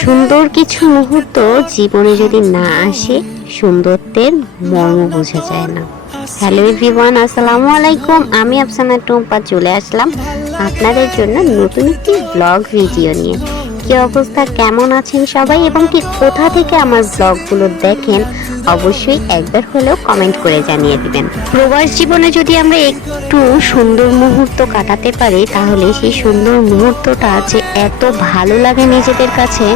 সুন্দর কিছু মুহূর্ত জীবনে যদি না আসে, সুন্দরত্বের মর্ম বোঝা যায় না। হ্যালো এভরিওয়ান, আসসালামু আলাইকুম। আমি আফসানা টুম্পা চলে আসলাম আপনাদের জন্য নতুন একটি ব্লগ ভিডিও নিয়ে। কি অবস্থা, কেমন আছেন সবাই এবং কি কোথা থেকে আমার ব্লগগুলো দেখেন অবশ্যই একবার হলেও কমেন্ট করে জানিয়ে দিবেন। প্রবাস জীবনে যদি আমরা একটু সুন্দর মুহূর্ত কাটাতে পারি তাহলে সেই সুন্দর মুহূর্তটা যে এত ভালো লাগে নিজেদের কাছে,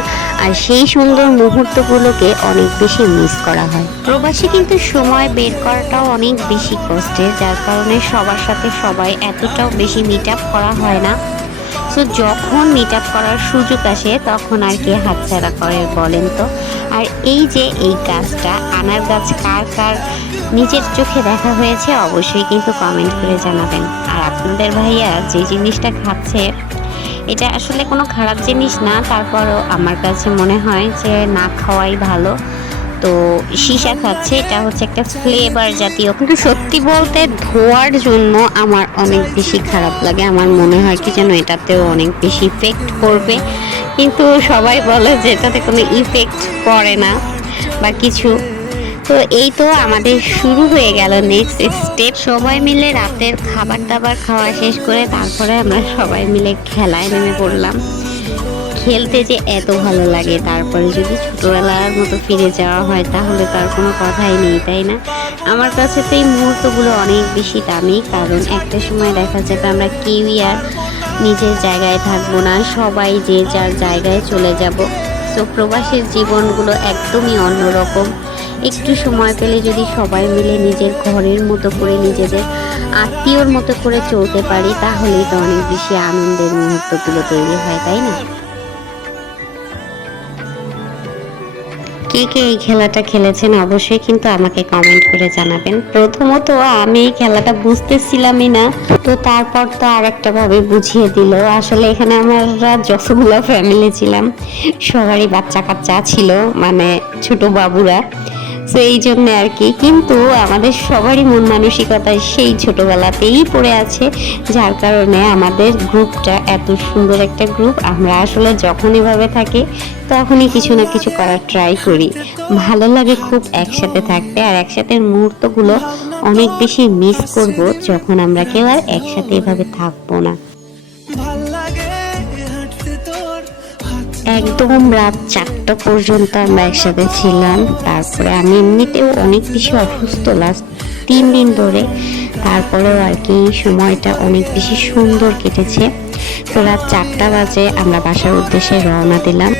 আর সেই সুন্দর মুহূর্তগুলোকে অনেক বেশি মিস করা হয়। প্রবাসে কিন্তু সময় বের করাটাও অনেক বেশি কষ্টের, যার কারণে সবার সাথে সবাই এতটাও বেশি মিট আপ করা হয় না। তো যখন মিট আপ করার সুযোগ আসে তখন আর কি হাতছাড়া করে বলেন তো। আর এই যে এই গাছটা, আনার গাছ, কার কার নিজের চোখে দেখা হয়েছে অবশ্যই কিন্তু কমেন্ট করে জানাবেন। আর আপনাদের ভাইয়া যে জিনিসটা খাচ্ছে এটা আসলে কোনো খারাপ জিনিস না, তারপরও আমার কাছে মনে হয় যে না খাওয়াই ভালো। তো সীসা খাচ্ছে, এটা হচ্ছে একটা ফ্লেভার জাতীয়, কিন্তু সত্যি বলতে ধোয়ার জন্য আমার অনেক বেশি খারাপ লাগে। আমার মনে হয় কি যেন এটাতেও অনেক বেশি ইফেক্ট করবে, কিন্তু সবাই বলে যে এটাতে কোনো ইফেক্ট পড়ে না বা কিছু। তো এই তো আমাদের শুরু হয়ে গেল নেক্সট স্টেপ। সবাই মিলে রাতের খাবার দাবার খাওয়া শেষ করে তারপরে আমরা সবাই মিলে খেলায় নেমে পড়লাম। খেলতে যে এত ভালো লাগে, তারপরে যদি ছোটবেলার মতো ফিরে যাওয়া হয় তাহলে তার কোনো কথাই নেই, তাই না? আমার কাছে তো এই মুহূর্তগুলো অনেক বেশি দামি, কারণ একটা সময় দেখা যাবে আমরা কেউই আর নিজের জায়গায় থাকবো না, সবাই যে যার জায়গায় চলে যাব। তো প্রবাসের জীবনগুলো একদমই অন্যরকম। একটু সময় পেলে যদি সবাই মিলে নিজের ঘরের মতো করে, নিজেদের আত্মীয়র মতো করে চলতে পারি তাহলেই তো অনেক বেশি আনন্দের মুহূর্তগুলো তৈরি হয়, তাই না? কে কে এই খেলাটা খেলেছেন অবশ্যই কিন্তু আমাকে কমেন্ট করে জানাবেন। প্রথমত আমি এই খেলাটা বুঝতেছিলামই না, তো তারপর তো আর একটা ভাবে বুঝিয়ে দিল। আসলে এখানে আমরা যতগুলো ফ্যামিলি ছিলাম সবারই বাচ্চা কাচ্চা ছিল, মানে ছোট বাবুরা, তো এই জন্য আর কি। কিন্তু আমাদের সবারই মন মানসিকতা সেই ছোটবেলাতেই পড়ে আছে, যার কারণে আমাদের গ্রুপটা এত সুন্দর একটা গ্রুপ। আমরা আসলে যখন এভাবে থাকি তখনই কিছু না কিছু করার ট্রাই করি। ভালো লাগে খুব একসাথে থাকতে, আর একসাথে মুহূর্তগুলো অনেক বেশি মিস করব যখন আমরা কেউ আর একসাথে এভাবে থাকবো না। একদম রাত 4টা পর্যন্ত আমরা একসাথে ছিলাম। তারপরে আমি এমনিতেও অনেক বেশি অসুস্থ লাস্ট 3 দিন ধরে, তারপরেও আর কি সময়টা অনেক বেশি সুন্দর কেটেছে। তো রাত 4টা বাজে আমরা বাসার উদ্দেশ্যে রওনা দিলাম।